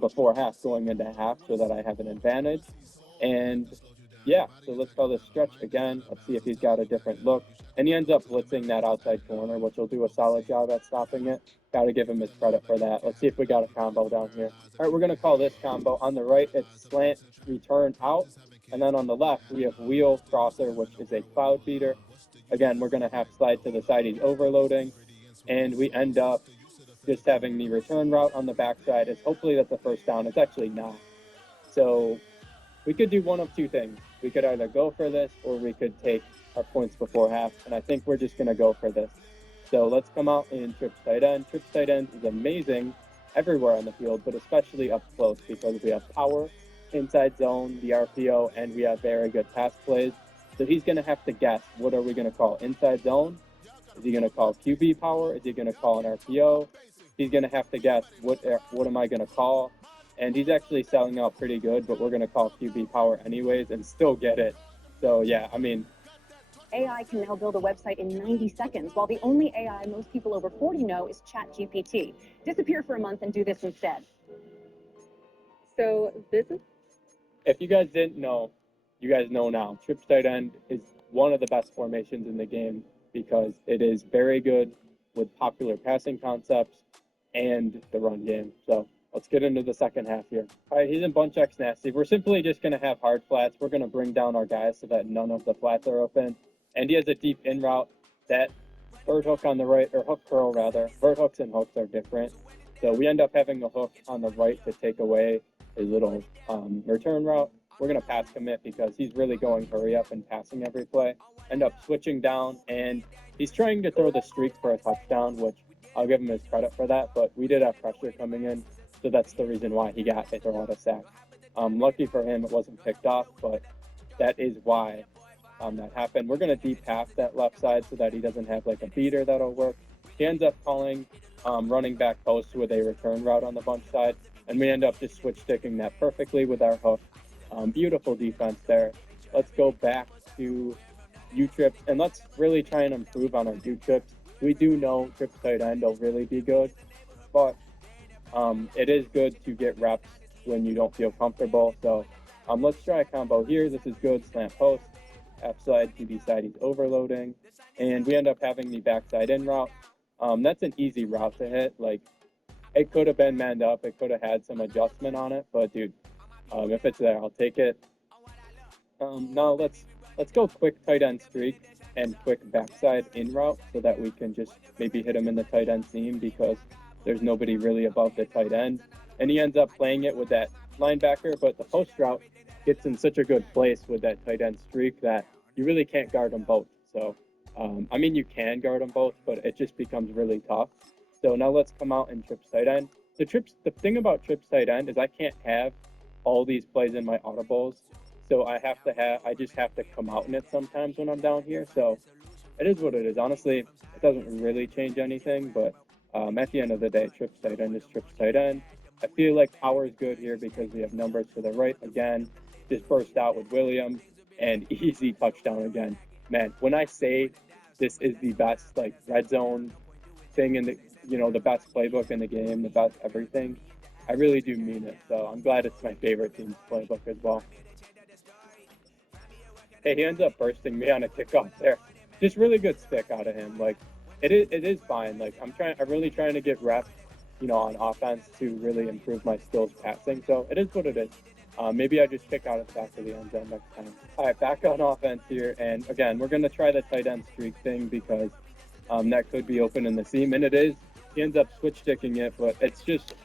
before half going into half so that I have an advantage. And yeah, so let's call this stretch again. Let's see if he's got a different look. And he ends up blitzing that outside corner, which will do a solid job at stopping it. Got to give him his credit for that. Let's see if we got a combo down here. All right, we're going to call this combo. On the right, it's slant, return, out. And then on the left, we have wheel crosser, which is a cloud feeder. Again, we're going to have slide to the side. He's overloading. And we end up just having the return route on the backside. It's hopefully that's a first down. It's actually not. So we could do one of two things. We could either go for this or we could take our points before half. And I think we're just going to go for this. So let's come out in trips tight end. Trips tight end is amazing everywhere on the field, but especially up close because we have power, inside zone, the RPO, and we have very good pass plays. So he's going to have to guess, what are we going to call inside zone? Is he going to call QB power? Is he going to call an RPO? He's going to have to guess, what am I going to call? And he's actually selling out pretty good, but we're going to call QB power anyways and still get it. So yeah, I mean, AI can now build a website in 90 seconds, while the only AI most people over 40 know is ChatGPT. Disappear for a month and do this instead. So this is... If you guys didn't know, you guys know now. Trips tight end is one of the best formations in the game because it is very good with popular passing concepts and the run game. So let's get into the second half here. All right, he's in bunch X nasty. We're simply just going to have hard flats. We're going to bring down our guys so that none of the flats are open. And he has a deep in route. That bird hook on the right, or hook curl rather. Bird hooks and hooks are different. So we end up having a hook on the right to take away a little return route. We're going to pass commit because he's really going hurry up and passing every play. End up switching down, and he's trying to throw the streak for a touchdown, which I'll give him his credit for that, but we did have pressure coming in, so that's the reason why he got to throw out a sack. Lucky for him, it wasn't picked off, but that is why that happened. We're going to deep pass that left side so that he doesn't have like a beater that'll work. He ends up calling running back post with a return route on the bunch side, and we end up just switch sticking that perfectly with our hook. Beautiful defense there. Let's go back to U trips, and let's really try and improve on our U trips. We do know trips tight end will really be good, but it is good to get reps when you don't feel comfortable. So let's try a combo here. This is good. Slant post, upside, QB side, he's overloading. And we end up having the backside in route. That's an easy route to hit. Like, it could have been manned up. It could have had some adjustment on it. But, dude, if it's there, I'll take it. Now let's go quick tight end streak and quick backside in route so that we can just maybe hit him in the tight end seam because there's nobody really above the tight end. And he ends up playing it with that linebacker, but the post route gets in such a good place with that tight end streak that you really can't guard them both. So, I mean, you can guard them both, but it just becomes really tough. So now let's come out and trips tight end. The thing about trips tight end is I can't have all these plays in my audibles. So I just have to come out in it sometimes when I'm down here. So it is what it is. Honestly, it doesn't really change anything, but at the end of the day, trips tight end is trips tight end. I feel like power is good here because we have numbers to the right again. Just burst out with Williams and easy touchdown again. Man, when I say this is the best like red zone thing in the best playbook in the game, the best everything, I really do mean it. So I'm glad it's my favorite team's playbook as well. Hey, he ends up bursting me on a kickoff there. Just really good stick out of him. Like it is fine. Like I'm really trying to get reps, on offense to really improve my skills passing. So it is what it is. Maybe I just kick out at the back of the end zone next time. All right, back on offense here, and again, we're gonna try the tight end streak thing because that could be open in the seam, and it is. He ends up switch sticking it, but it's just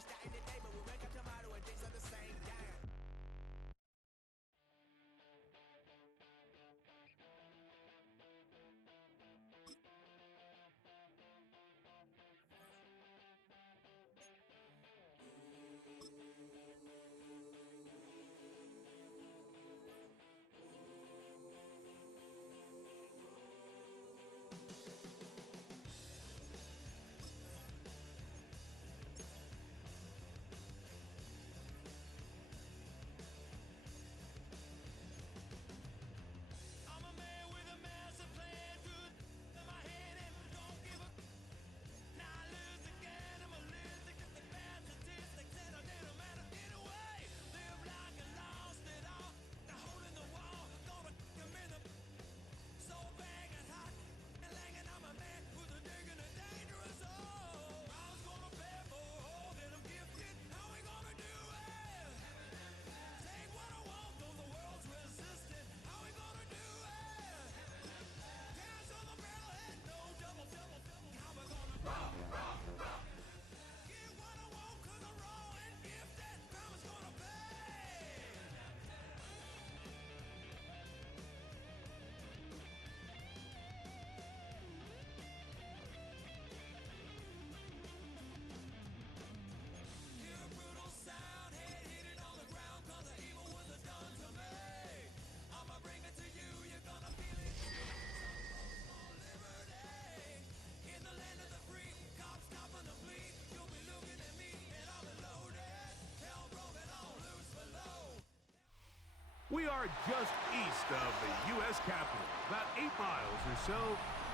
are just east of the U.S. Capitol, about 8 miles or so,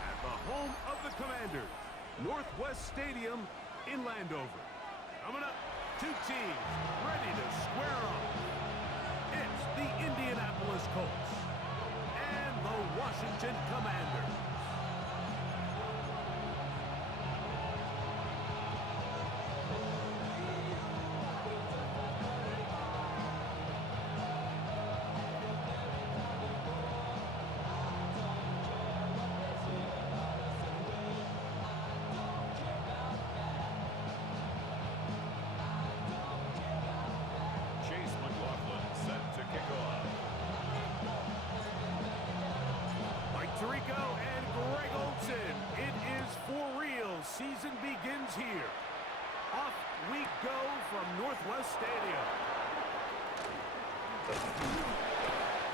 at the home of the Commanders, Northwest Stadium in Landover. Coming up, two teams ready to square off. It's the Indianapolis Colts and the Washington Commanders. Season begins here. Off we go from Northwest Stadium.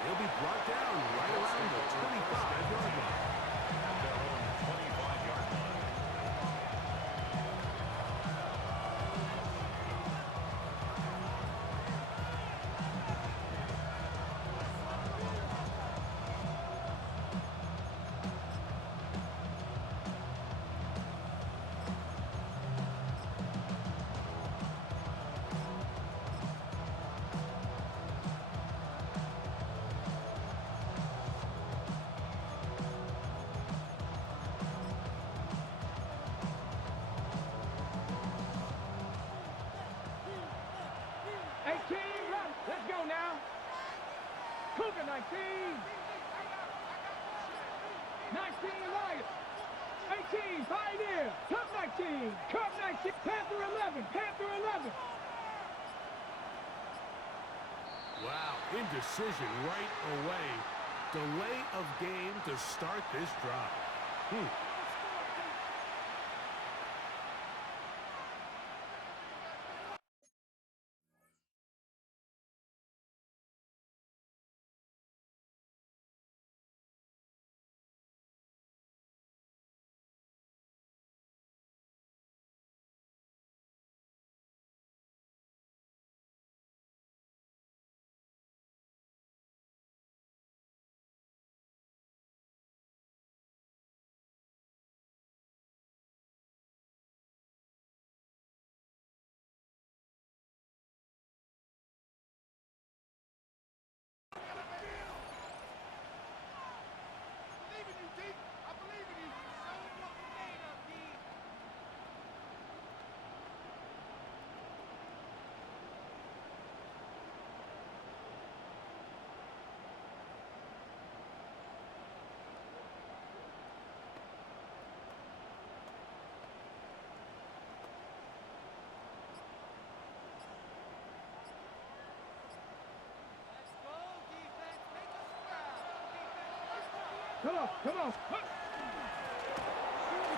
He'll be brought down right around the 25-yard line. At their own 25-yard line. Let's go now. Cougar 19. 19 Lions. 18 Pioneer. Cub 19. Cub 19. Panther 11. Panther 11. Wow, indecision right away. Delay of game to start this drive. Come on, come on.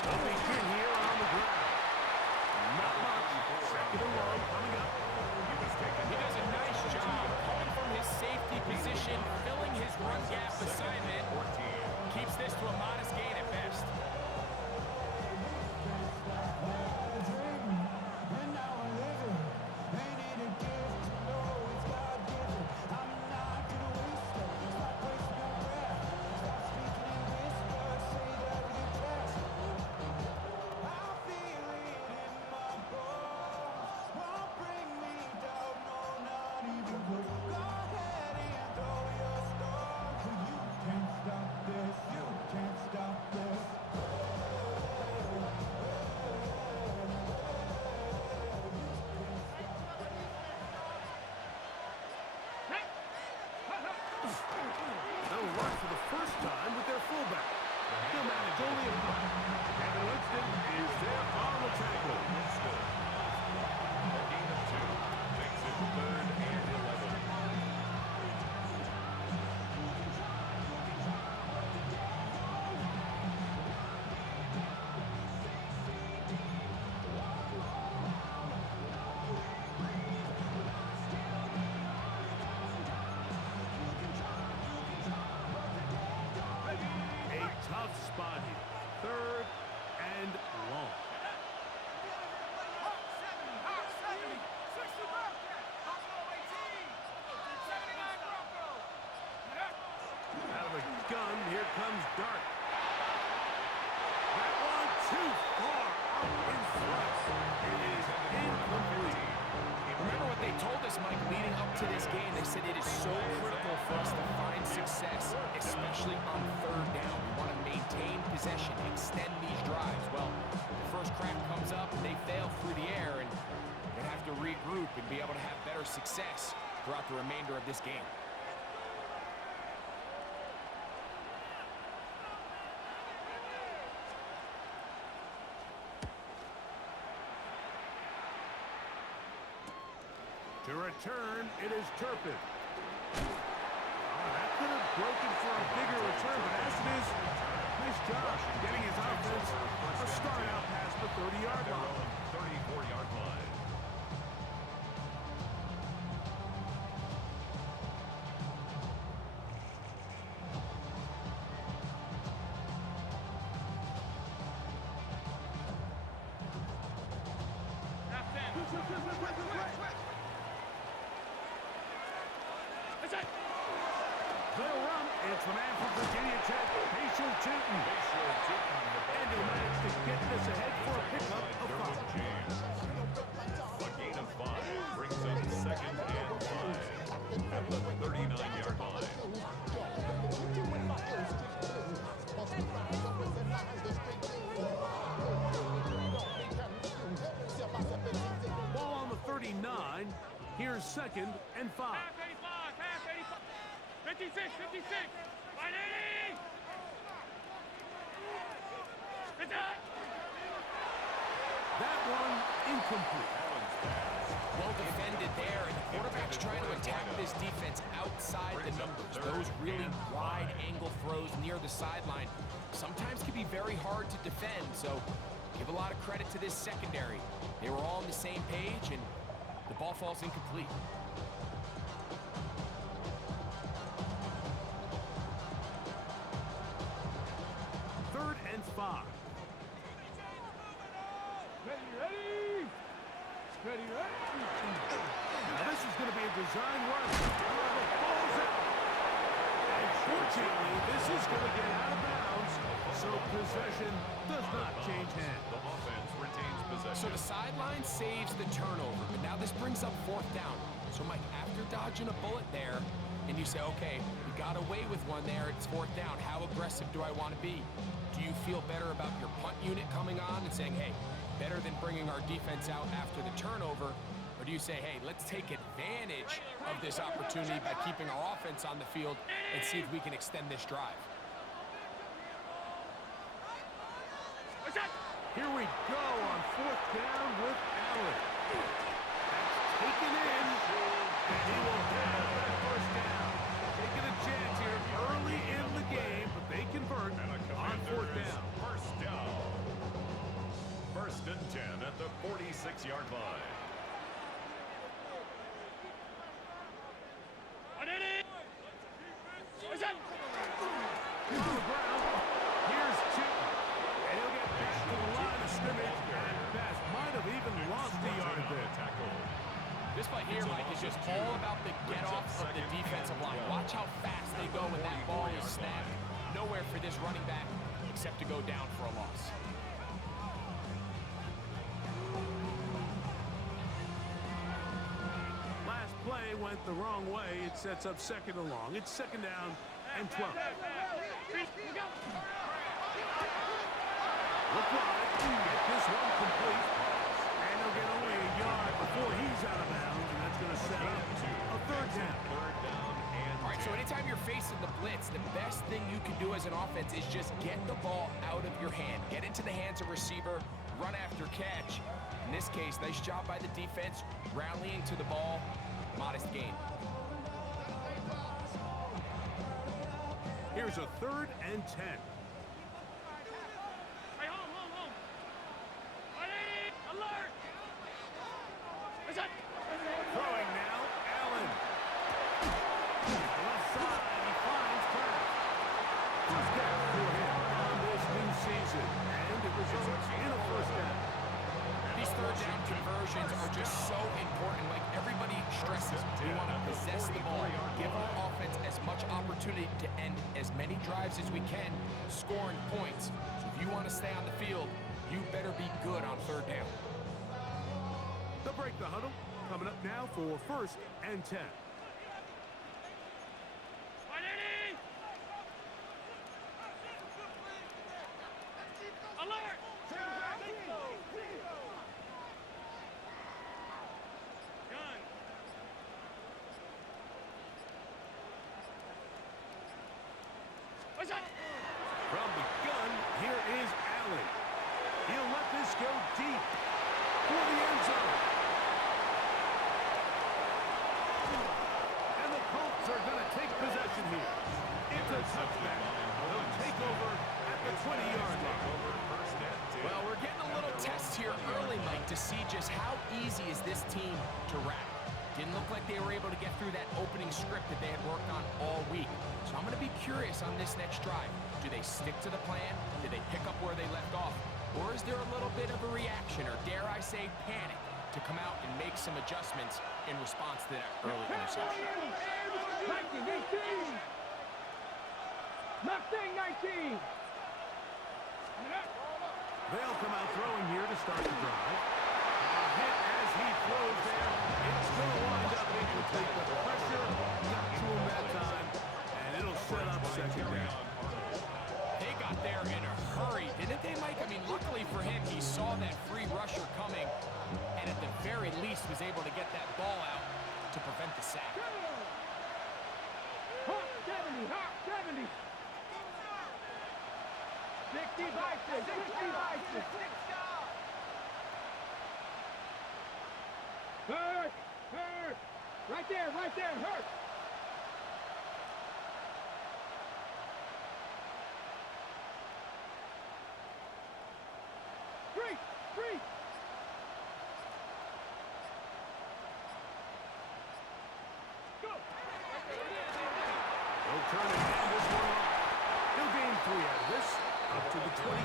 Nothing in here on the ground. Not much. Second and long coming up. He does a nice job pulling from his safety position, filling his run gap assignment. Keeps this to a modest gain at best. They'll run for the first time with their fullback. He'll manage only a punt. And Winston is there on the tackle. A gain of 2. Makes it 3rd and 11. Tough spot here. 3rd and long. told us, Mike, leading up to this game, they said it is so critical for us to find success, especially on third down. We want to maintain possession, extend these drives. Well, the first crack comes up, and they fail through the air, and they have to regroup and be able to have better success throughout the remainder of this game. To return, it is Turpin. That could have broken for a bigger return, but as it is, nice job getting his offense a start out past the 30-yard line. 34-yard line. Clear run. It's the man from Virginia Tech, Patriot Tootin. And he'll manage to get this ahead for a pickup of 5. A gain of 5 brings up 2nd and 5 at the 39-yard line. Ball on the 39. Here's 2nd and 5. Pass 85, pass 85. 56, 56. 180. That one incomplete. Well defended there, and the quarterback's trying to attack this defense outside the numbers. Those really wide-angle throws near the sideline sometimes can be very hard to defend, so give a lot of credit to this secondary. They were all on the same page, and the ball falls incomplete. Third and 5. Ready. Now this is going to be a design run. The ball's out. Unfortunately, this is going to get out of bounds, so possession does not change hands. The offense retains possession. So the sideline saves the turnover, but now this brings up 4th down. So, Mike, after dodging a bullet there, and you say, okay, we got away with one there, it's 4th down. How aggressive do I want to be? Do you feel better about your punt unit coming on and saying, hey, better than bringing our defense out after the turnover? Or do you say, hey, let's take advantage of this opportunity by keeping our offense on the field and see if we can extend this drive? Here we go on 4th down with Allen. That's taken in, and he will have that 1st down. Taking a chance here early in the game, but they convert on 4th down. 1st down. 1st and 10 at the 46-yard line. On the ground, here's Tootin. And he'll get back to the line of scrimmage at best. Might have even lost a yard there. This play here, Mike, is just all about the get-off of the defensive line. Watch how fast they go when that ball is snapped. Nowhere for this running back except to go down for a loss. Last play went the wrong way. It sets up 2nd and long. It's 2nd down and 12. Look wide. Get this one complete. And he'll get only a yard before he's out of bounds, and that's going to set up a 3rd down. All right, so anytime you're facing the blitz, the best thing you can do as an offense is just get the ball out of your hand. Get into the hands of receiver, run after catch. In this case, nice job by the defense, rallying to the ball, modest gain. Here's a 3rd and 10. Throwing now, Allen. Left side, he finds Kraft. 1st down for him on this new season, and it results in a 1st down. These 3rd down conversions are just so important. Like everybody stresses, we want to possess the ball, give our offense as much opportunity to end as many drives as we can, scoring points. So if you want to stay on the field, you better be good on 3rd down. They'll break the huddle. coming up now for 1st and 10. Alert! From the gun, here is Allen. He'll let this go deep for the end zone. And the Colts are going to take possession here. It's a touchback. They'll take over at the 20-yard line. Well, we're getting a little test here early, Mike, to see just how easy is this team to wrap. Didn't look like they were able to get through that opening script that they had worked on all week. So I'm going to be curious on this next drive. Do they stick to the plan? Do they pick up where they left off? Or is there a little bit of a reaction, or dare I say panic, to come out and make some adjustments in response to that early interception? 19, 18. Mustang 19. They'll come out throwing here to start the drive. A hit as he throws there. It's going to wind up incomplete. The pressure got to him that time, and it'll set up second down. They got there in a hurry, didn't they, Mike? I mean, luckily for him, he saw that free rusher coming, and at the very least was able to get that ball out to prevent the sack. Hawk 70, Hawk 70. 60 Vices, 60 Vices. Hurt, hurt. Right there, hurt. Free. Go. They'll turn and hand this one off. He'll gain 3 out of this, up to the 23.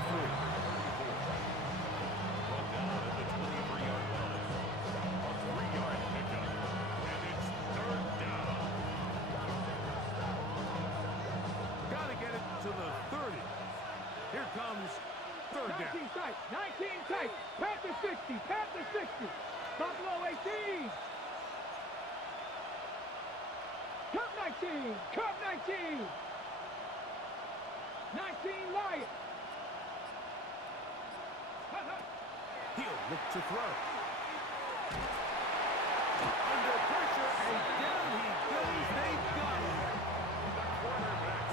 Brought down at the 23-yard line. A 3-yard pickup, and it's 3rd down. Got to get it to the 30. Here comes 3rd down. 19 tight, 19 tight. Panther 60. Buffalo 18. Cup 19. 19 Lions. He'll look to throw. Under pressure, and down he goes. They've got him.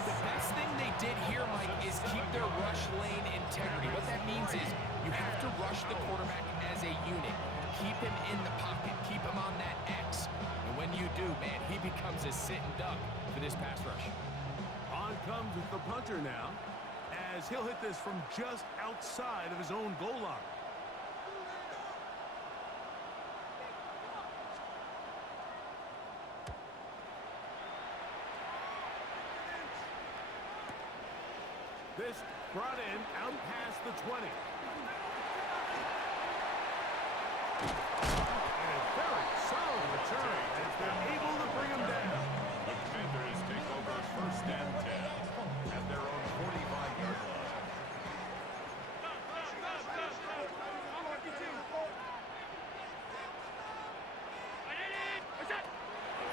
The best thing they did here, Mike, is keep their rush lane integrity. What that means is you have to rush the quarterback as a unit. Keep him in the pocket. Keep him on that X. And when you do, man, he becomes a sitting duck for this pass rush. On comes the punter now, as he'll hit this from just outside of his own goal line. This brought in out past the 20. And a very solid return as they're able to bring him down. The Panthers take over 1st and 10 at their own 45-yard line.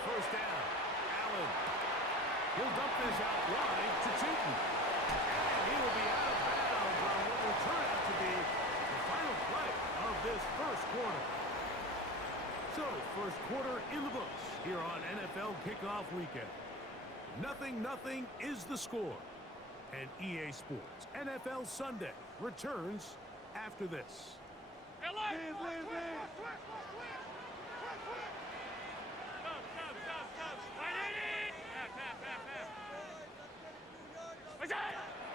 First down, Allen. He'll dump this out wide to Tootin. And he will be out of bounds on what will turn out to be the final play of this 1st quarter. So, 1st quarter in the books here on NFL Kickoff Weekend. 0-0 is the score. And EA Sports NFL Sunday returns after this.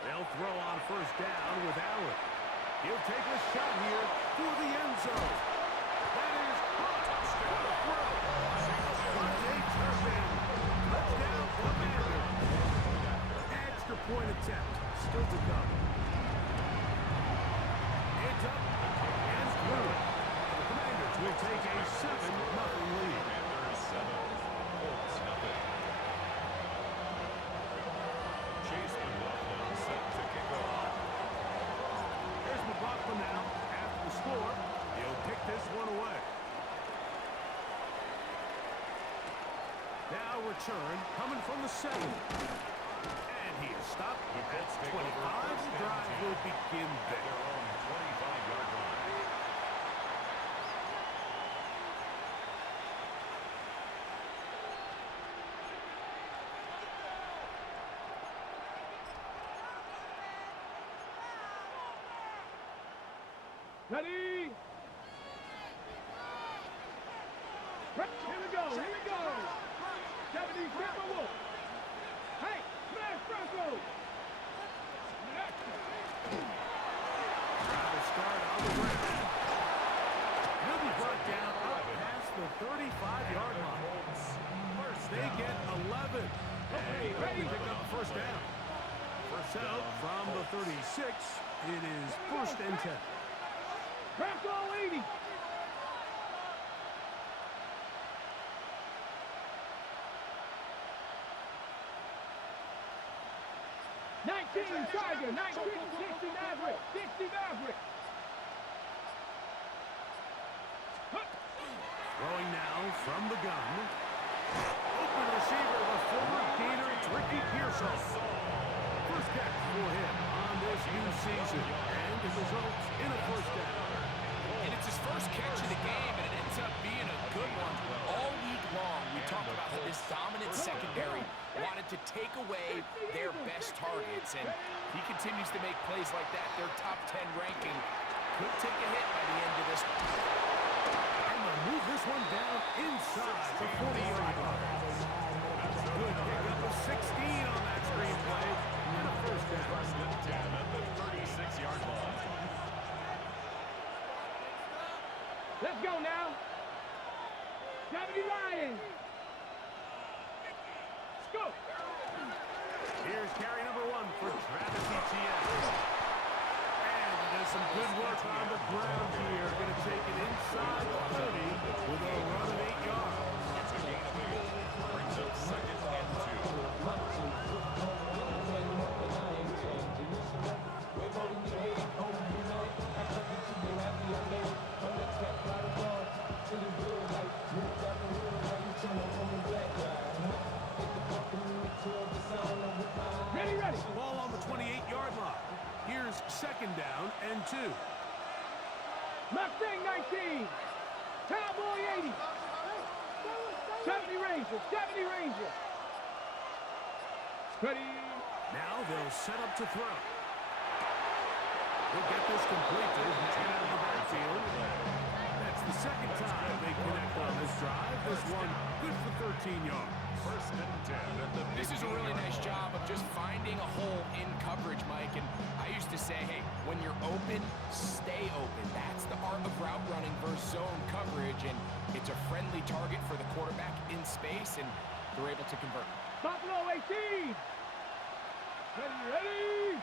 They'll throw on 1st down with Allen. He'll take a shot here for the end zone. That is caught. What a throw. Monte Turpin. Touchdown, Commander. Extra point attempt still to come. It's up and through. The Commanders will take a 7-0 lead. Panthers 7, Colts 0. Chase McLaughlin set to kick off. There's McLaughlin now after the score. He'll pick Now return coming from the 7. And he is stopped at 25. The drive will begin there. Their own 25-yard line. Ready? Here we go, here we go. 70 Timberwolves. Hey, smash Bronco. Travis start on the ground. He'll be brought down up past the 35-yard line. First, they get 11. Okay, And ready? they pick up the first down. First out from the 36. It is first and 10. Bronco 80. Tiger, 19, 60 Maverick, 60 Maverick. Throwing now from the gun. Open receiver, the former Gator, it's Ricky Pearsall. First catch for him on this new season. And it results in a first down. And it's his first catch of the game, and it ends up being a good one. All week long, we talked about how this dominant secondary wanted to take away their best targets, and he continues to make plays like that. Their top 10 ranking could take a hit by the end of this one. And they'll move this one down inside the 40-yard line. Good pickup of 16 on that screenplay, and a first down. First and 10 at the 36-yard line. Let's go now. 70 Lions. Let's go. Here's carry number 1 for Travis Etienne. And does some good work on the ground here. Going to take it inside the 30 with a run of 8 yards. It's a gain of 8. Brings up second and 2. Ready, ready. Ball on the 28-yard line. Here's second down and 2. Mustang 19. Cowboy 80. 70 Ranger, 70 Ranger. Ready. Now they'll set up to throw. They'll get this complete to his man out of the backfield. That's the second time they connect on this drive. This one good for 13 yards. First and 10 at the This is a really nice job of just finding a hole in coverage, Mike. And I used to say, hey, when you're open, stay open. That's the art of route running versus zone coverage. And it's a friendly target for the quarterback in space, and they're able to convert. Buffalo 18. Ready, ready.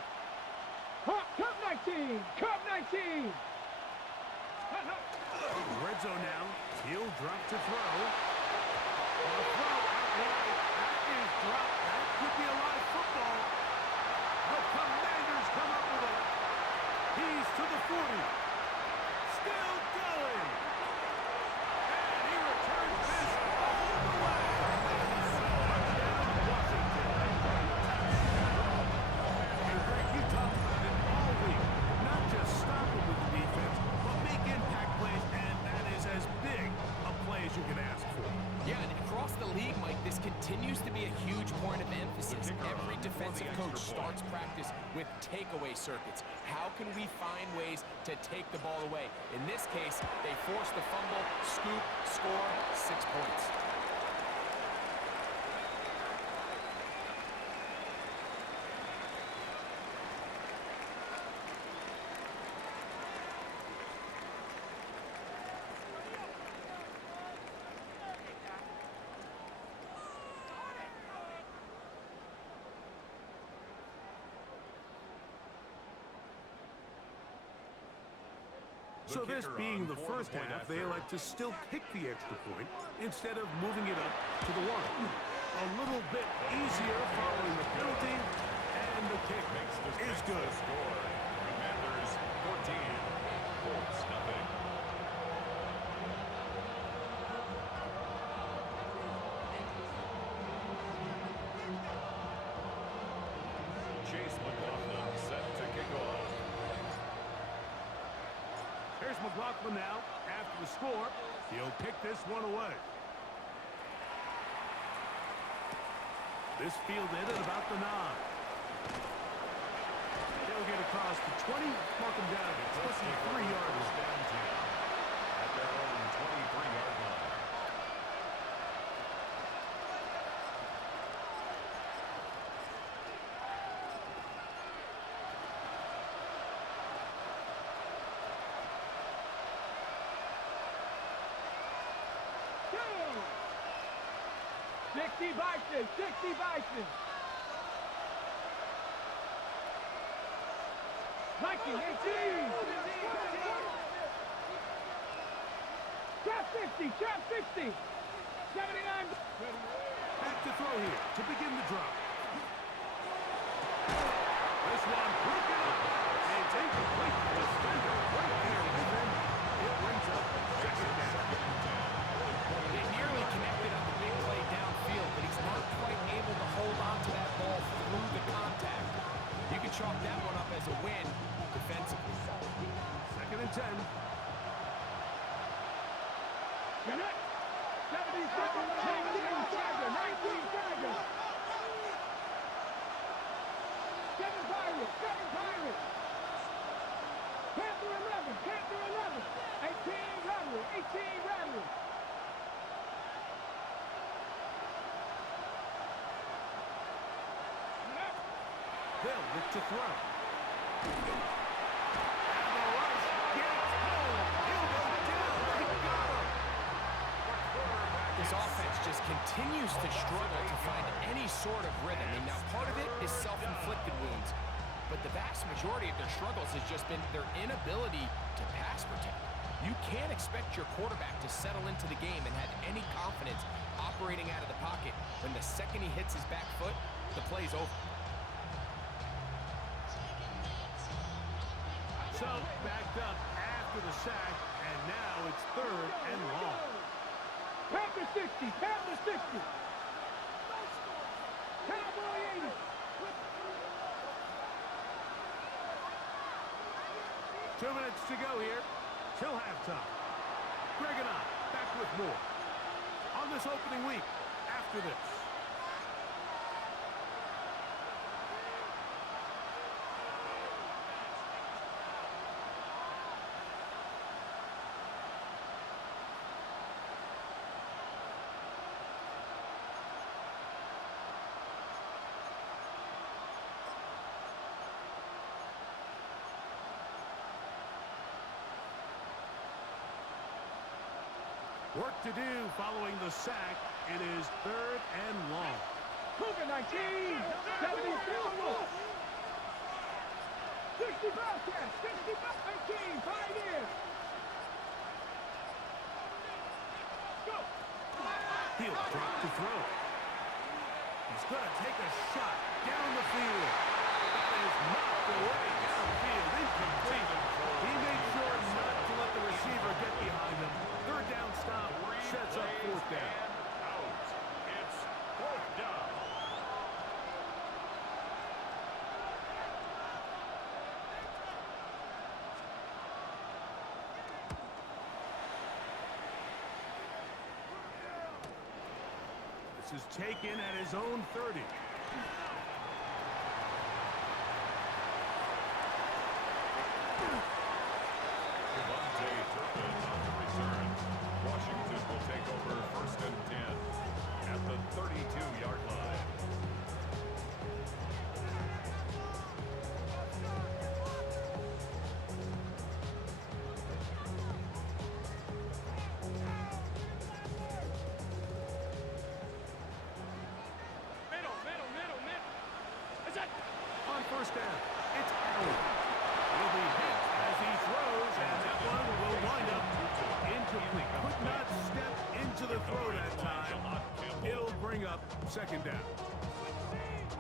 Hawk, Cup 19. Cup 19. Red zone now. He'll drop to throw. A throw out wide. That is dropped. That could be a live football. The Commanders come up with it. He's to the 40. Still going. And he returns this all the way. Touchdown, Washington. And Greg, you talked about it all week. Not just stopping with the defense, but make impact plays, and that is as big a play as you can ask for. Yeah, and across the league, Mike, this continues to be a huge point of emphasis. Every defensive coach starts practice with takeaway circuits. How can we find ways to take the ball away? In this case, they force the fumble, scoop, score, 6 points. So this being the first half, they elect to still kick the extra point instead of moving it up to the 1. A little bit easier following the penalty, and the kick is good. Score. Commanders 14. Colts nothing. McLaughlin now, after the score, he'll kick this one away. This fielded at about the 9. He'll get across the 20, mark him down at 23-yard line. At their own 23-yard line. Go! 60 Bison, 60 Bison. 19, 18. Trap 60, trap 60. 79. Back to throw here to begin the drop. This one broken up. And it's incomplete. The defender right there with him. It brings up second down. They nearly connected on the big play downfield, but he's not quite able to hold on to that ball through the contact. You can chalk that one up as a win defensively. Second and 10. Connect. 70 seconds. 19 Tiger, 19 Tiger. 7 Pirates, 7 Pirates. Panther 11, Panther 11. 18 Rattler, 18 Rattler. They'll look to throw. And the rush gets home. He'll go down. They got him. This offense just continues to struggle to find any sort of rhythm. And now part of it is self-inflicted wounds. But the vast majority of their struggles has just been their inability to pass protect. You can't expect your quarterback to settle into the game and have any confidence operating out of the pocket when the second he hits his back foot, the play's over. So, backed up after the sack, and now it's third and long. Panther 60, Panther 60. Cowboy 80. 2 minutes to go here till halftime. Greg and I back with more on this opening week after this. Work to do following the sack. It is third and long. Cougar 19, 70 Silver. 60 Bobcats, 60 19, Pioneer. Go! He'll drop to throw. He's going to take a shot down the field. That is knocked away downfield, incomplete. He made sure not to let the receiver get behind him. Third down stop sets up fourth down. Out. It's fourth down. This is taken at his own 30. Washington will take over first and 10 at the 32-yard line. Middle. Is that? On first down, it's Allen. He'll be hit as he throws, and that one will wind up incomplete. Could not step into the throw that time. It'll bring up second down.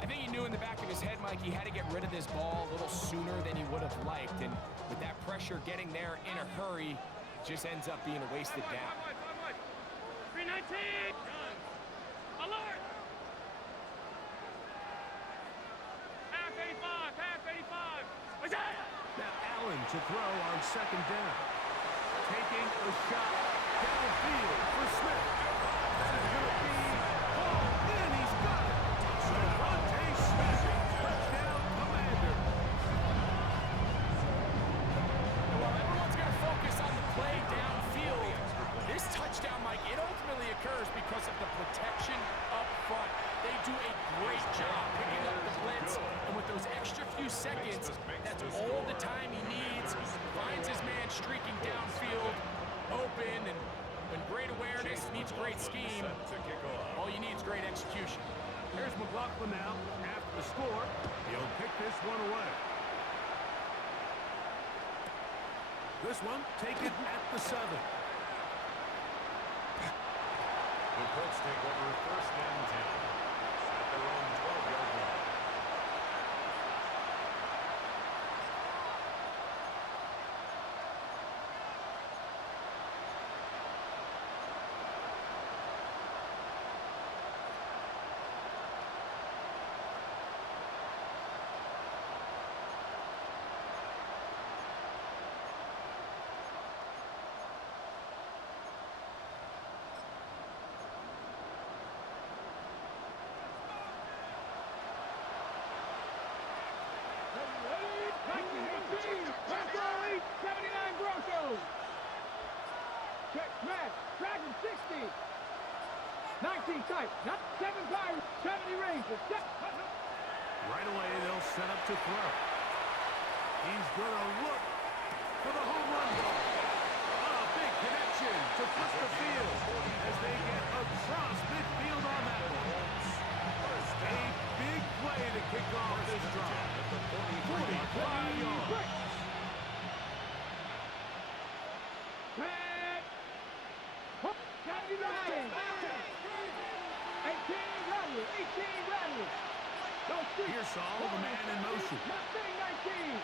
I think he knew in the back of his head, Mike, he had to get rid of this ball a little sooner than he would have liked. And with that pressure getting there in a hurry, it just ends up being a wasted down. 319. Alert. Half 85. What's that? Now Allen to throw on second down. taking a shot downfield for Smith. That is going to be hauled in. He's got it. Devontae Smith, touchdown Commander. While everyone's going to focus on the play downfield, this touchdown, Mike, it ultimately occurs because of the protection up front. They do a great job picking up the blitz, and with those extra few seconds, that's all the time he needs. Finds his man streaking downfield, open, and when great awareness meets great scheme, all you need is great execution. Here's McLaughlin now. After the score, he'll pick this one away. This one taken at the 7. The Colts take over 1st and 10 at their own 12-yard line. Check, smash, Dragon 60. 19 tight, not 7 Pirates, 70 Rangers. Right away, they'll set up to throw. He's going to look for the home run ball. A big connection to flip the field as they get across midfield on that one. A big play to kick off this drive. 45 yards. Pearsall, the man in motion. Mustang 19.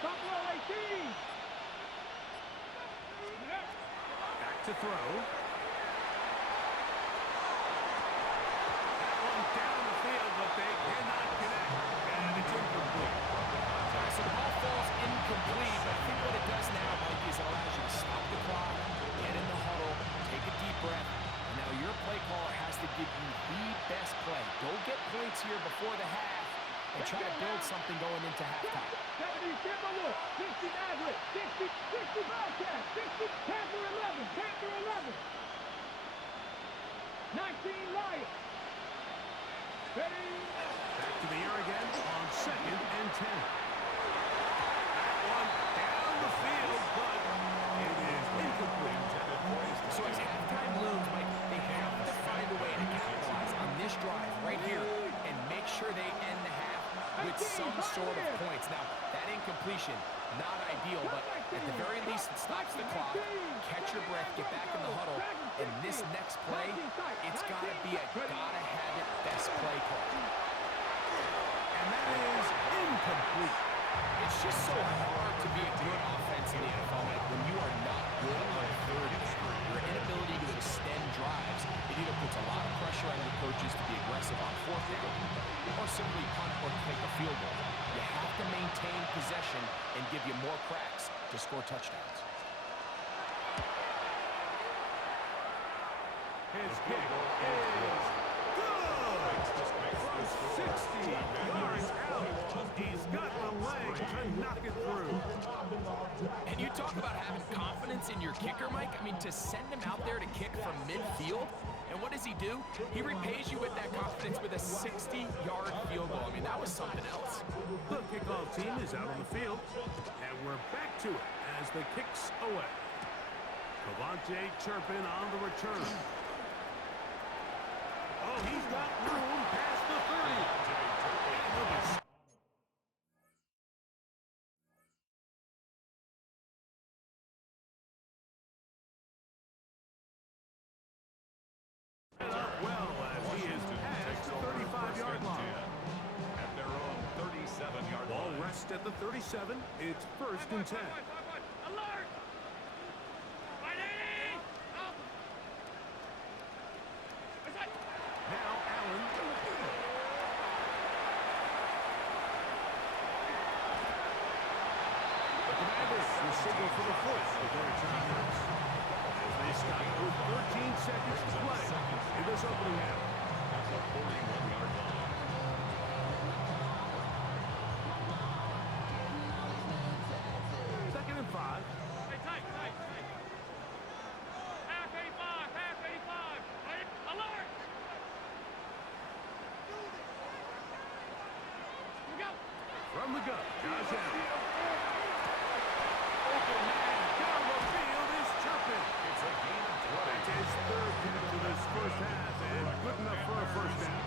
Buffalo 18. Back to throw. That one down the field, but they cannot connect. And it's incomplete. So the ball falls incomplete, but I think what it does now, Mike, is it allows you to stop the clock, get in the huddle, take a deep breath. And now your play caller has to give you the best play. Go get points here before the half and try to build something going into halftime. 70 Timberwolves, 60 Maverick, 60 Bobcats, 60 Panther 11, Panther 11. 19 Lions. Ready? Back to the air again on 2nd and 10. That one down the field, but it is incomplete. So as halftime looms, Mike, they have to find a way to capitalize on this drive right here and make sure they end the half with some sort of points. Now, that incompletion, not ideal, but at the very least, it stops the clock. Catch your breath, get back in the huddle, and this next play, it's got to be a gotta-have-it best play call. And that is incomplete. It's just so hard to be a good offense in the NFL, Mike, when you are not good on third down. Your inability to extend drives, it either puts a lot of pressure on your coaches to be aggressive on 4th down, or simply punt or take a field goal. You have to maintain possession and give you more cracks to score touchdowns. His kick is good. From 60 yards out, he's got the leg to knock it through. And you talk about having confidence in your kicker, Mike. I mean, to send him out there to kick from midfield, and what does he do? He repays you with that confidence with a 60-yard field goal. I mean, that was something else. The kickoff team is out on the field, and we're back to it as the kick's away. Cavante Turpin on the return. Oh, he's got room past the 30. And he'll be up well as he is past the 35-yard line. At their own 37-yard Ball line. rests at the 37. It's 1st and 10. Alert! Now Allen. The Commanders will signal for the fourth of their timeouts. As they stop with 13 seconds to play in this opening half. At the 41-yard line. Second and 5. Hey, tight. Half 85. Alert! We go. From the gun, Josh Allen. Open man down the field is chirping. It's a gain of 20. That's his third catch of this first half, and good enough for a first down.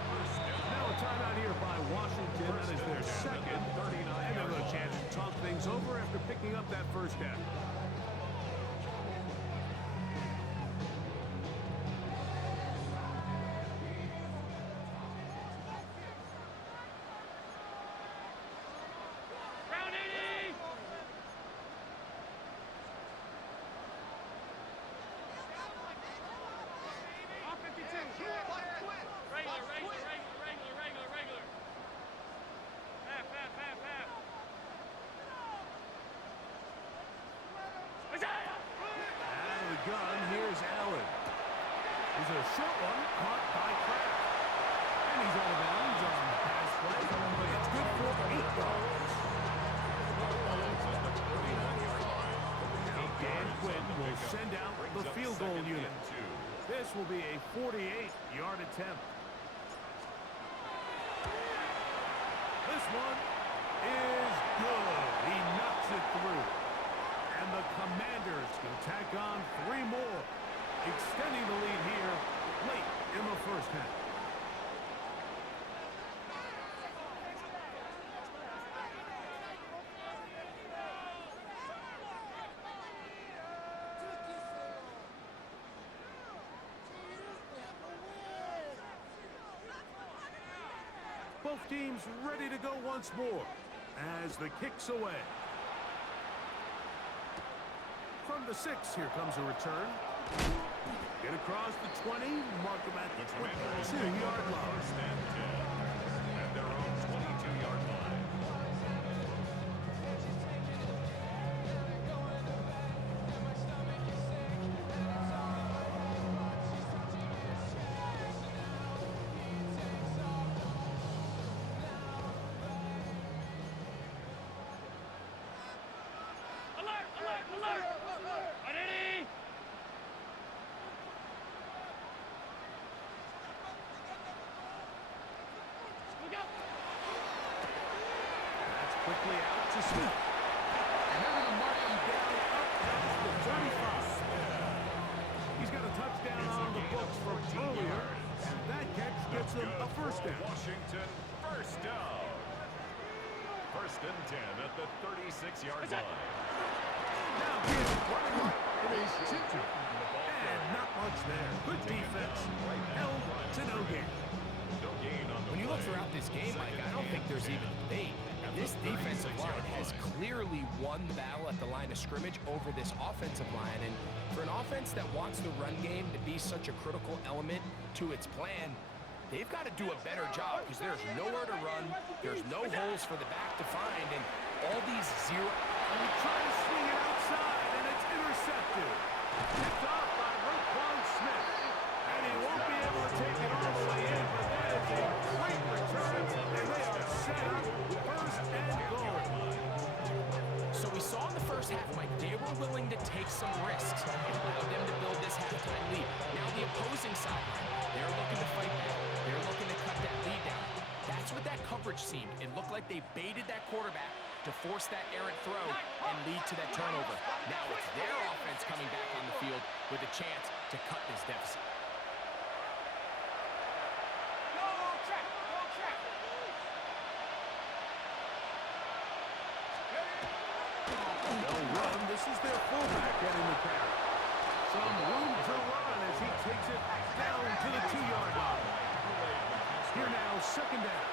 Now a timeout here by Washington. That is their second. And they'll have a chance to talk things over after picking up that first down. Round 80. Off 52. Regular. Half. Out of the gun, here's Allen. Here's a short one, caught by Kraft. And he's out of bounds on the pass play, but it's good for 8 yards. Now Dan Quinn will send out the field goal unit. This will be a 48-yard attempt. This one is good. He knocks it through. And the Commanders can tack on 3 more, extending the lead here late in the first half. Both teams ready to go once more as the kick's away. From the 6, here comes a return. Get across the 20, mark him at the 22-yard line. First and 10. At their own 22-yard line. Alert! Ready? We go. That's quickly out to Smith. And they're going to mark him down up past the 35. He's got a touchdown on the books from earlier, and that catch gets him a first down. Washington, first down. First and 10 at the 36-yard line. Now here's running right. It is Chinton. And not much there. Good defense. Held to no gain. No gain on the When you look play. throughout this game, Mike, I don't think there's even debate. This defensive line has clearly won the battle at the line of scrimmage over this offensive line. And for an offense that wants the run game to be such a critical element to its plan, they've got to do a better job because there's nowhere to run. There's no holes for the back to find. And all these zero... And he tries to swing it outside, and it's intercepted. Picked off by Roquan Smith. And he won't be able to take it all the way in, but that is a great return, and they are set up first and goal. So we saw in the first half, Mike, they were willing to take some risks and allowed them to build this halftime lead. Now the opposing sideline, they're looking to fight back. They're looking to cut that lead down. That's what that coverage seemed. It looked like they baited that quarterback to force that errant throw and lead to that turnover. Now it's their offense coming back on the field with a chance to cut this deficit. Go track. No run. This is their fullback getting the carry. Some room to run as he takes it down to the 2-yard line. Here now, second down.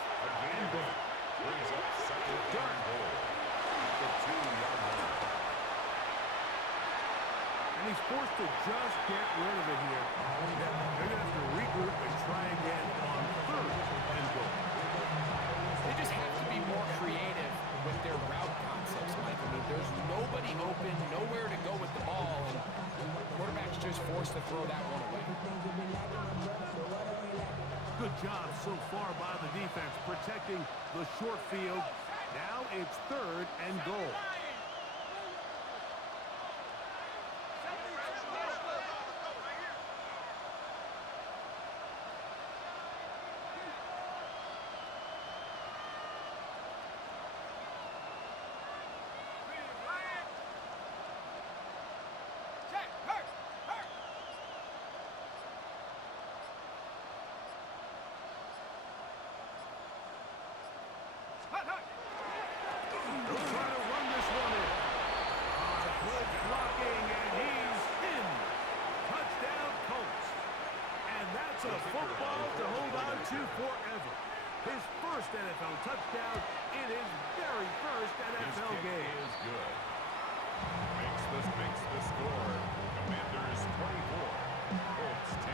And goal. Brings up second and goal. At the 2-yard line. And he's forced to just get rid of it here. They're going to have to regroup and try again on third and goal. They just have to be more creative with their route concepts, Mike. I mean, there's nobody open, no to throw that one away. Good job so far by the defense protecting the short field. Now it's 3rd and goal. They'll try to run this one in. Good blocking, and he's in. Touchdown, Colts. And that's a football to hold on to forever. His first NFL touchdown in his very first NFL game. Is good. Makes the score. Commanders 24, Colts 10.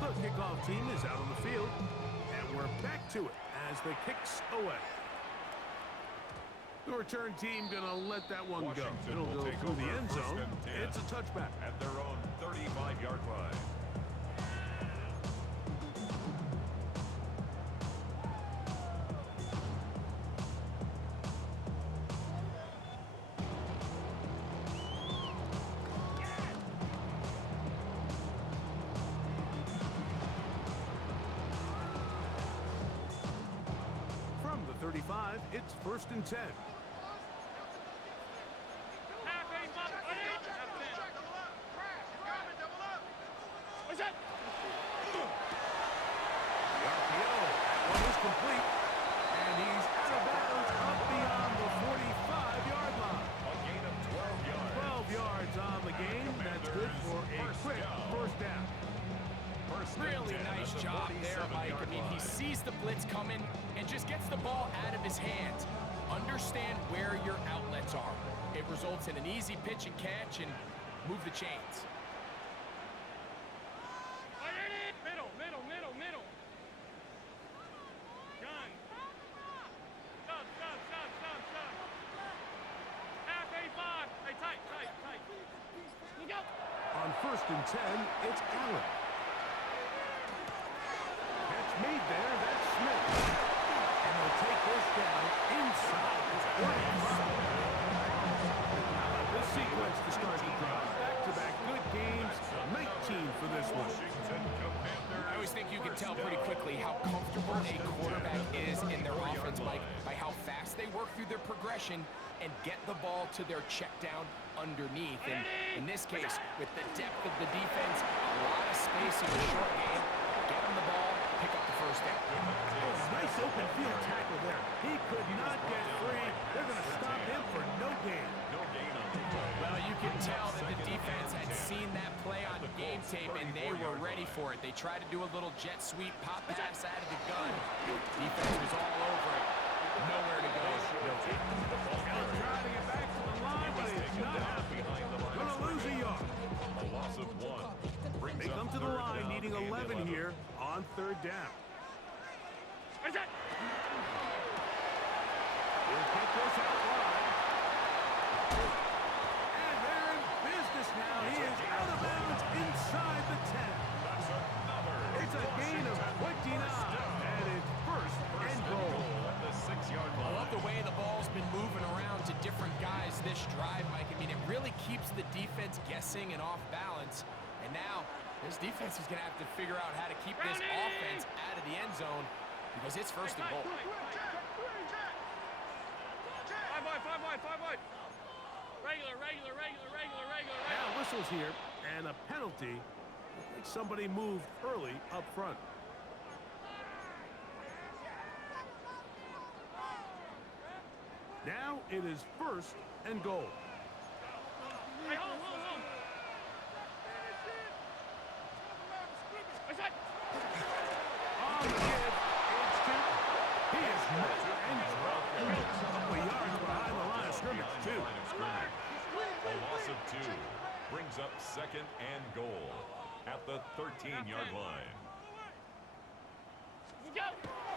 The kickoff team is out on the field, and we're back to it as the kicks away. The return team gonna let that one go. Washington It'll will go take through the over end first zone. and 10. It's a touchback. At their own 35-yard line. From the 35, it's 1st and 10. The RPO, that one is complete, and he's out of bounds up beyond the 45-yard line. A gain of 12 yards. 12 yards on the game. That's good for a quick first down. Really nice job there, Mike. I mean, he sees the blitz coming and just gets the ball out of his hands. Understand where your outlets are. It results in an easy pitch and catch and move the chains. Middle. Gun. Stop. Half A5. Hey, tight. You go. On 1st and 10, it's Allen. Catch made there. That's Smith. And they'll take this down inside the 45. How about this sequence to start the drive? Back-to-back good games. 19 for this one. Washington Commanders. I always think you can tell pretty quickly how comfortable a quarterback is in their offense, Mike, by how fast they work through their progression and get the ball to their check down underneath. And in this case, with the depth of the defense, a lot of space in the short game, get them the ball, pick up the first down. Oh, nice open field tackle there. He could not get free. They're going to stop him for no gain. No gain on the play. Well, you can tell that the defense had seen that play on game tape, and they were ready for it. They tried to do a little jet sweep, pop pass out of the gun. Defense was all over it. Nowhere to go. Allen trying to get back to the line, but it's not happening. Going to lose a yard. A loss of 1. Brings They up come to the 3rd line down needing and 11 here on 3rd down. He'll kick this out wide. And they're in business now. He is out of bounds inside the 10. That's another. It's a gain of 29, and it's 1st and goal. At the 6-yard I line. love the way the ball's been moving around to different guys this drive, Mike. I mean, it really keeps the defense guessing and off balance. And now, this defense is going to have to figure out how to keep this offense out of the end zone because it's 1st and goal. 5 wide. Regular. Now whistles here, and a penalty. Looks like somebody moved early up front. Now it is 1st and goal. Hey, hold on. On the second and goal at the 13-yard line.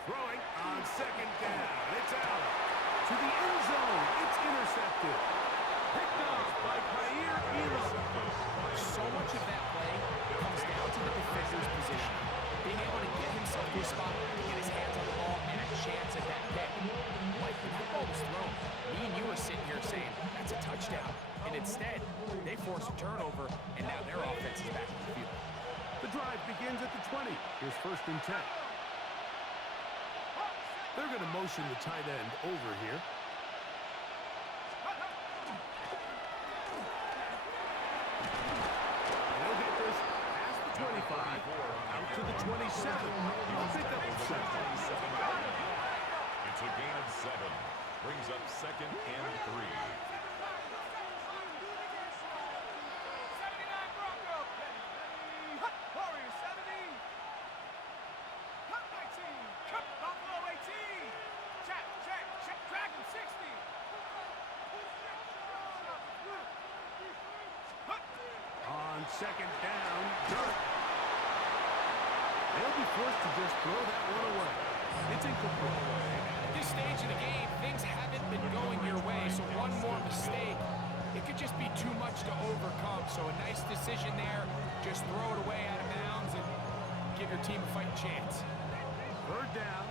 Throwing on second down. It's out. To the end zone. It's intercepted. Picked up by Kair Elam. So much of that play comes down to the defender's position. Being able to get himself to a spot, get his hands on the ball, and a chance at that pick. Mike, when that ball was thrown, me and you were sitting here saying, that's a touchdown. And instead, they force a turnover, and now their offense is back in the field. The drive begins at the 20. Here's 1st and 10. They're going to motion the tight end over here. And he'll get this past the 25, out to the 27. He'll pick up 7. It's a gain of 7. Brings up 2nd and 3. On 2nd down, Dirk. They'll be forced to just throw that one away. It's incomplete. At this stage of the game, things haven't been going your way, so one more mistake, it could just be too much to overcome. So a nice decision there, just throw it away out of bounds and give your team a fighting chance. 3rd down,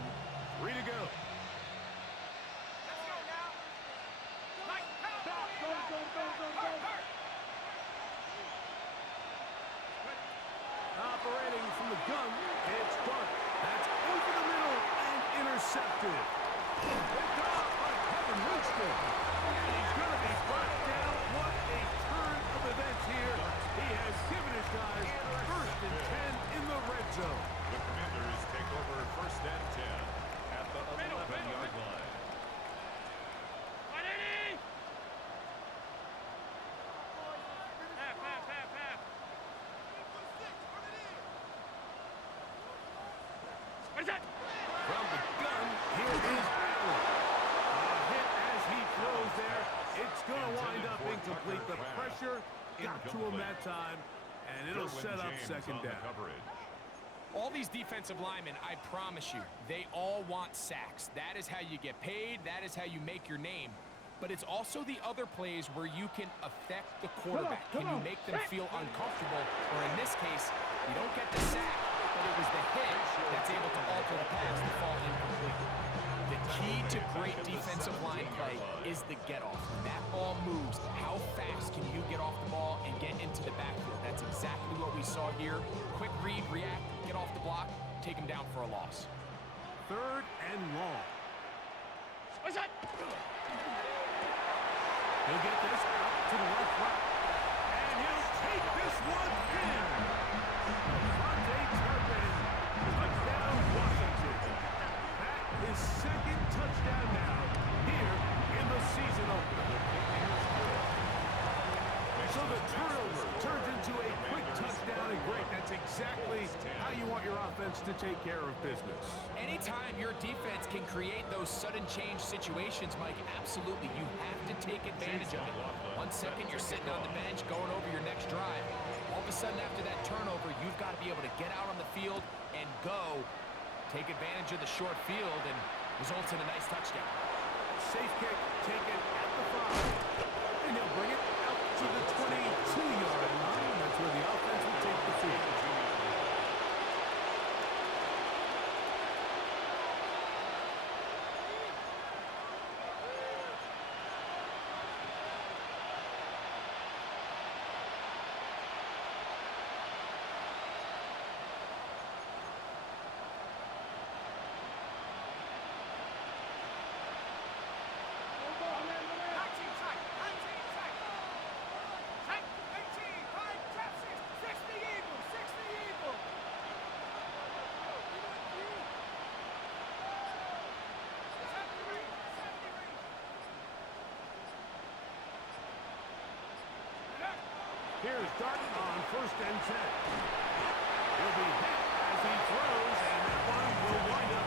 3 to go. Operating from the gun, it's Dark. That's over the middle and intercepted. Picked off by Kevin Winston. And he's going to be brought down. What a turn of events here. He has given his guys 1st and 10 in the red zone. The Commanders take over 1st and 10 at the 11-yard line. From the gun, here is Allen. A hit as he throws there. It's going to wind up incomplete. The pressure got to him that time, and it'll set up 2nd down. All these defensive linemen, I promise you, they all want sacks. That is how you get paid. That is how you make your name. But it's also the other plays where you can affect the quarterback. Can you make them feel uncomfortable? Or in this case, you don't get the sack, but it was the hit that's able to alter the pass to fall incomplete. The key to great defensive line play is the get-off. When that ball moves, how fast can you get off the ball and get into the backfield? That's exactly what we saw here. Quick read, react, get off the block, take him down for a loss. 3rd and long. What's that? He'll get this out to the left front. And he'll take this one in. Devontae Turpin. Touchdown, Washington. That is 2nd touchdown now here in the season opener. So the turnover turns into a quick touchdown, and great. That's exactly how you want your offense to take care of business. Anytime your defense can create those sudden change situations, Mike, absolutely, you have to take advantage of it. 1 second, you're sitting on the bench, going over your next drive. All of a sudden, after that turnover, you've got to be able to get out on the field and go. Take advantage of the short field, and results in a nice touchdown. Safe kick taken at the 5. And he'll bring it out to the 22-yard line. That's where the offense will take the field. Here's Dart on 1st and 10. He'll be hit as he throws, and that one will wind up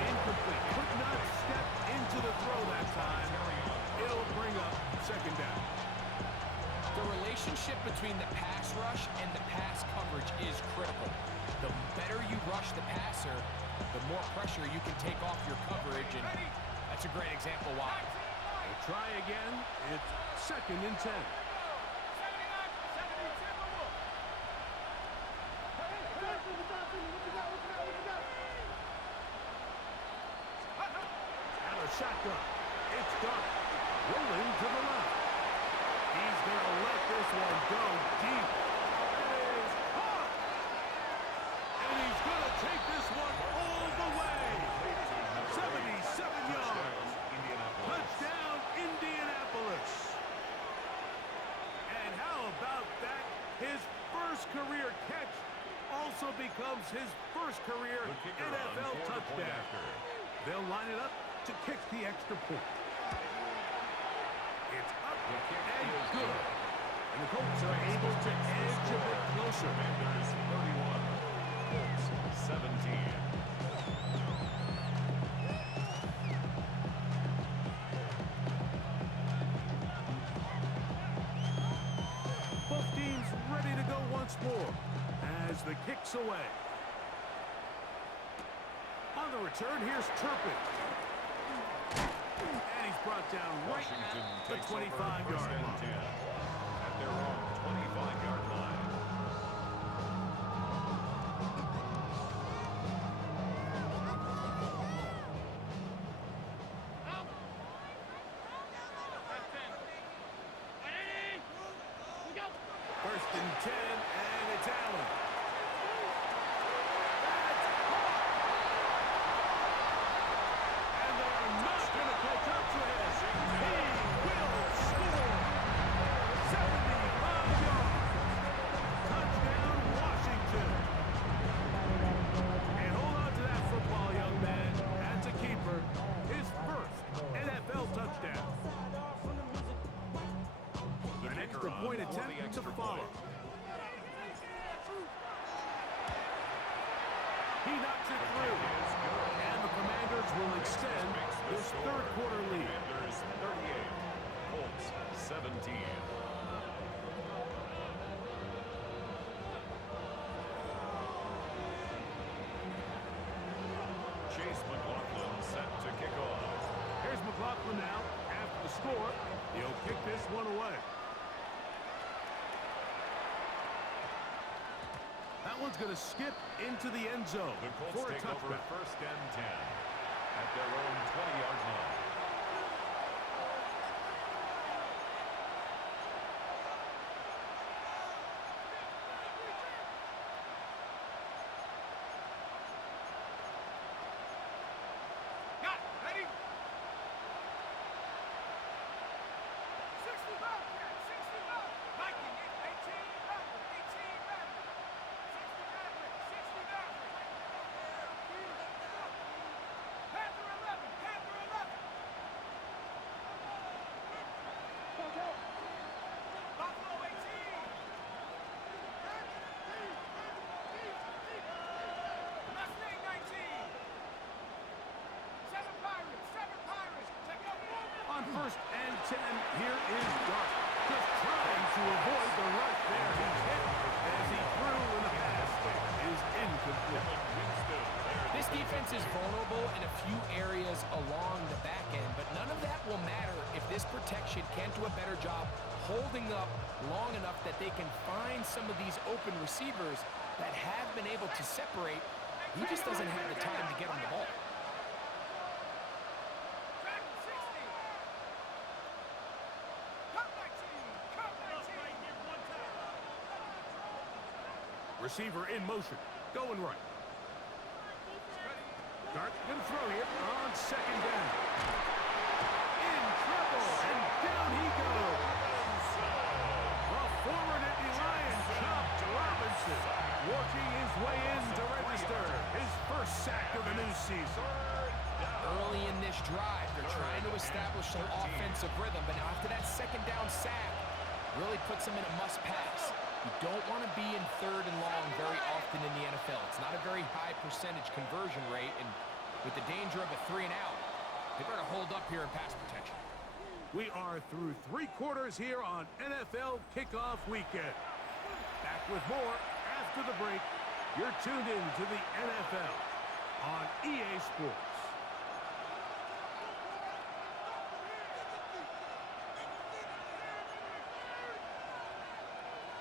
incomplete. Could not step into the throw that time. It'll bring up 2nd down. The relationship relationship between the pass rush and the pass coverage is critical. The better you rush the passer, the more pressure you can take off your coverage, and that's a great example why. We'll try again. It's 2nd and 10. And a shotgun. It's done. Rolling to the left. He's going to let this one go deep. It is caught. And he's going to take this one all the way. 77 yards. Touchdown, Indianapolis. And how about that? His first career catch also becomes his first career NFL touchdown. They'll line it up to kick the extra point. It's up and good. And the Colts are able to edge a bit closer. Commanders 31, Colts 17. Both teams ready to go once more as the kick's away. On the return, here's Turpin. And he's brought down right Washington at the takes over 25-yard first and line. 10 at their own 25-yard line. First and 10, and it's Allen. And they're not going to catch up to him. He will score. 75 yards. Touchdown, Washington. And hold on to that football, young man. That's a keeper. His first NFL touchdown. An extra point attempt to follow. He knocks it through. And the Commanders will extend this third quarter lead. Commanders 38, Colts 17. Chase McLaughlin set to kick off. Here's McLaughlin now. After the score, he'll kick this one away. That one's going to skip into the end zone The Colts for a take over touchback. first and 10 at their own 20-yard line. Got it. Ready? 60 Bobcat, 60 Bob. Viking, 18 Maverick, 18 Maverick. 60 Maverick, 60 Maverick. Panther 11, Panther 11. Buffalo 18. Mustang 19. 7 Pirates, 7 Pirates. Check out On first and 10, here is Dart. Just trying to avoid the rush there. He's hit as he threw in the pass is incomplete. This defense is vulnerable in a few areas along the back end, but none of that will matter if this protection can't do a better job holding up long enough that they can find some of these open receivers that have been able to separate. He just doesn't have the time to get on the ball. Dragon 60. Cup 19, Cup 19. Receiver in motion, going right. Dart going to throw here on second down. In trouble, and down he goes. The former Nittany Lion, Chop Robinson, working his way in to register his first sack of the new season. Early in this drive, they're trying to establish some offensive rhythm, but now after that second down sack, really puts them in a must-pass. You don't want to be in third and long very often in the NFL. It's not a very high percentage conversion rate, and with the danger of a 3-and-out, they better hold up here in pass protection. We are through 3 quarters here on NFL Kickoff Weekend. Back with more after the break. You're tuned in to the NFL on EA Sports.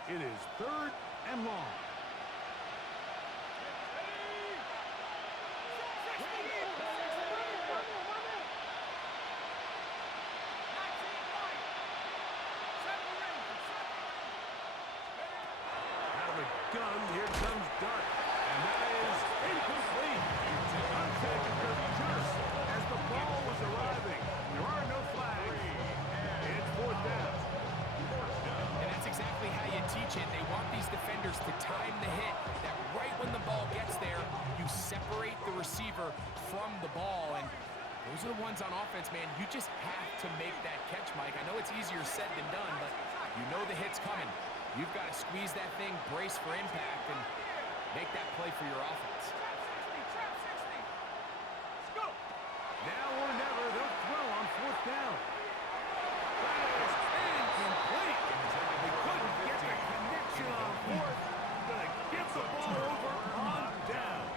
It is 3rd and long. Gun, here comes Dart, and that is incomplete. Contact occurred just as the ball was arriving. There are no flags. It's 4th down. And that's exactly how you teach it. They want these defenders to time the hit, that right when the ball gets there, you separate the receiver from the ball. And those are the ones on offense, man. You just have to make that catch, Mike. I know it's easier said than done, but you know the hit's coming. You've got to squeeze that thing, brace for impact, and make that play for your offense. Now or never, they'll throw on 4th down. That is incomplete. They couldn't get the connection on 4th. Gonna get the ball over on down.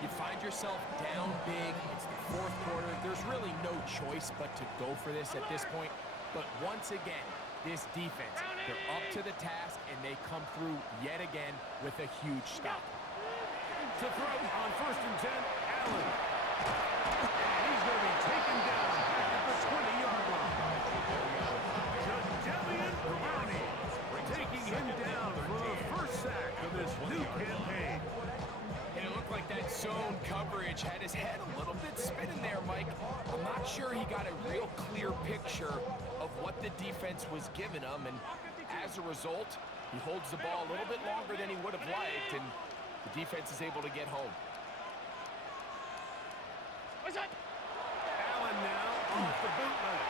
You find yourself down big. It's the 4th quarter. There's really no choice but to go for this at this point. But once again, this defense, they're up to the task, and they come through yet again with a huge stop. To throw on 1st and 10, Allen. And he's going to be taken down back at the 20-yard line. Jadavian Clowney taking him down for the first sack of this new campaign. And it looked like that zone coverage had his head a little bit spinning there, Mike. I'm not sure he got a real clear picture of what the defense was giving him, and as a result, he holds the ball a little bit longer than he would have liked, and the defense is able to get home. Allen now off the bootleg.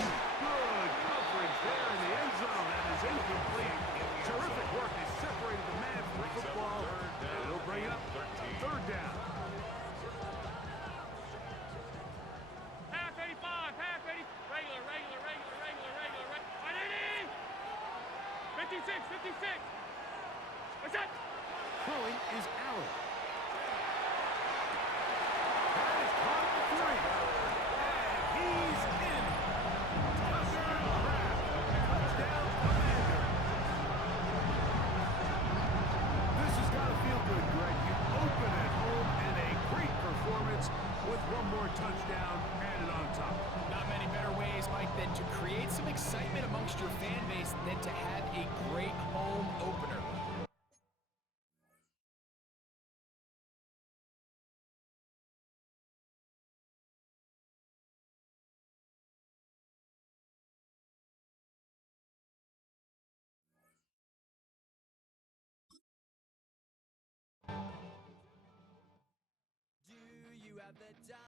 Good coverage there in the end zone. That is incomplete. Terrific work. They separated the man from the football. And it'll bring up 3rd down. Half 85, half 80. Regular. 56. What's that? Throwing is Allen. That is caught at the 3. And he's in. Touchdown, Touchdown, Commander. This has got to feel good, Greg. You open at home and a great performance with one more touchdown added on top. Not many better ways, Mike, than to create some excitement amongst your fan base than to have a great home opener.